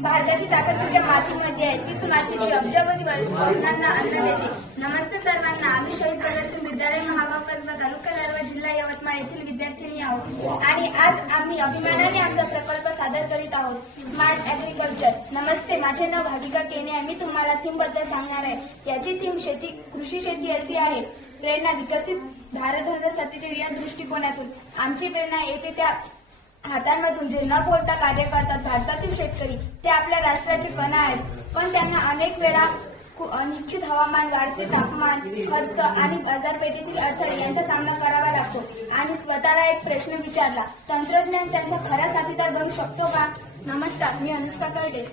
भारताची ताकद तिच्या मातीमध्ये आहे. तीच मातीची अब्जावधी वर्षांना अन्न देते. नमस्ते सर्वांना. आम्ही शहीद भगतसिंग विद्यालय महागाव कसबा तालुका लारवा जिल्हा यवतमाळ येथील विद्यार्थिनी आहोत आणि आज आम्ही अभिमानाने आमचा प्रकल्प सादर करीत आहोत, स्मार्ट ऍग्रिकल्चर. नमस्ते, माझे नाव भाविका केने आहे. मी तुम्हाला थीम बद्दल सांगणार आहे. याची थीम कृषी शेती अशी आहे. प्रेरणा विकसित भारत 2047 या दृष्टिकोनातून आमची प्रेरणा येते त्या हातांमधून जे न बोलता कार्य करतात. भारतातील शेतकरी ते आपल्या राष्ट्राचे कणा आहेत, पण त्यांना अनेक वेळा अनिश्चित हवामान, वाढते तापमान, खर्च आणि बाजारपेठेतील अडथळे यांचा सामना करावा लागतो. आणि स्वतःला एक प्रश्न विचारला, तंत्रज्ञान त्यांचा खरा साथीदार बनू शकतो का? नमस्कार, मी अनुष्का कर्डे.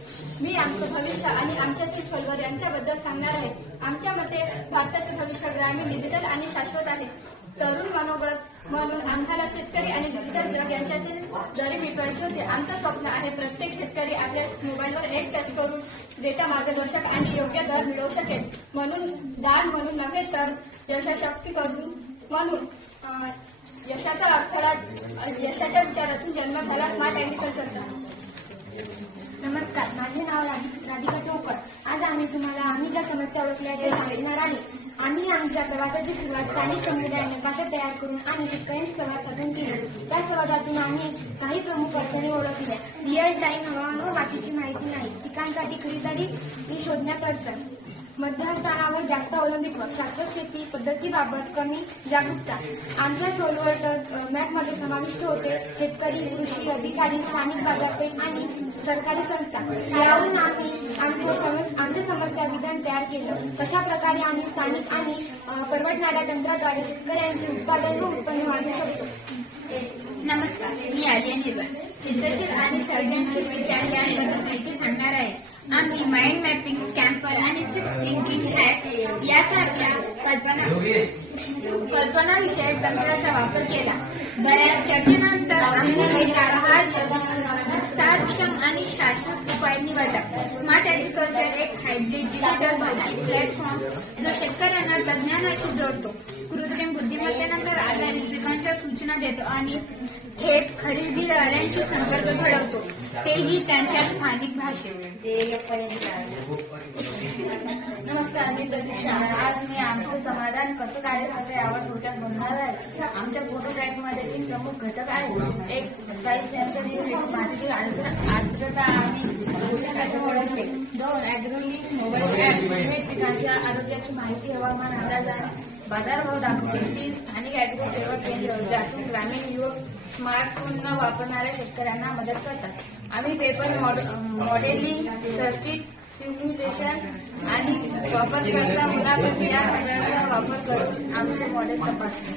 मी आमचं भविष्य आणि आमच्यातील सोल्वर यांच्याबद्दल सांगणार आहे. आमच्या मते भारताचे भविष्य ग्रामीण, डिजिटल आणि शाश्वत आहे. तरुण मनोगत म्हणून आम्हाला शेतकरी आणि डिजिटल जग यांच्यातील दरी मिटवायची होती. आमचं स्वप्न आहे प्रत्येक शेतकरी आपल्या मोबाईलवर एक टच करून डेटा मार्गदर्शक आणि योग्य दर मिळवू शकेल. म्हणून दान म्हणून नव्हे तर यशाशक्ती करून म्हणून यशाचा अडथळा यशाच्या विचारातून जन्म झाला स्मार्ट ऍग्रिकल्चरचा. नमस्कार, माझे नाव राधिका टोकर. आज आम्ही तुम्हाला आम्ही ज्या समस्या ओळखल्या त्या सांगणार आहे. आम्ही आमच्या प्रवासाची सुरुवात स्थानिक समुदायाने भाषा तयार करून आणि शेतकऱ्यांशी संवाद साधून केली. त्या संवादातून आम्ही काही प्रमुख अडचणी ओळखल्या. रिअल टाईम हवामान व बाकीची माहिती नाही, पिकांसाठी खरीदारी ही शोधण्यात अडचण, मध्यस्थानावर जास्त अवलंबित्व, शाश्वत शेती पद्धतीबाबत कमी जागरूकता. आमच्या सोलवर मॅपमध्ये समाविष्ट होते शेतकरी, कृषी अधिकारी, स्थानिक बाजारपेठ आणि सरकारी संस्था. यावरून आम्ही आमच्या समस्या विधान तयार केलं. कशा प्रकारे आम्ही स्थानिक आणि परवडणाऱ्या तंत्राद्वारे शेतकऱ्यांचे उत्पादन व उत्पन्न वाढवू शकतो. नमस्कार, मी आलिया निर्वाळ. चिंतनशील आणि सर्जनशील विचार यांबद्दल माहिती सांगणार आहे. आम्ही माइंड मॅपिंग, स्कॅम्पर आणि 6 थिंकिंग हॅक्स यासारख्या कल्पनाविषयक तंत्राचा वापर केला. बऱ्याच चर्चेनंतर आम्ही हा विस्तारक्षम आणि शाश्वत उपाय निवडला. स्मार्ट ऍग्रिकल्चर एक हायब्रिड डिजिटल माहिती प्लॅटफॉर्म जो शेतकऱ्यांना तज्ज्ञानाशी जोडतो, कृत्रिम बुद्धिमत्तेनंतर आधारित पिकांच्या सूचना देतो आणि थेट खरेदीदारांशी संपर्क घडवतो, तेही त्यांच्या स्थानिक भाषेत. नमस्कार, मी प्रतीक्षा. आज मी आमचं समाधान कसं काढायचं यावर थोडक्यात बोलणार आहे. आमच्या प्रोटोटाईपमध्ये 3 प्रमुख घटक आहेत. एक साईज सेन्सर युनिट, मातीची आर्द्रता आणि पोषकाचे ओळखते. 2 ॲग्रोलिंक मोबाईल ॲप, हे पिकांच्या आरोग्याची माहिती, हवामान अंदाज आणि बाजारभाव दाखवते. 3 स्थानिक ॲग्रो सेवा केंद्र, ज्यातून ग्रामीण युवक स्मार्टफोन न वापरणाऱ्या शेतकऱ्यांना मदत करतात. आम्ही पेपर मॉडेलिंग, सर्किट सिम्युलेशन आणि वापरकर्ता मुलाखत या तंत्राचा वापर करून आमचे मॉडेल तपासतो.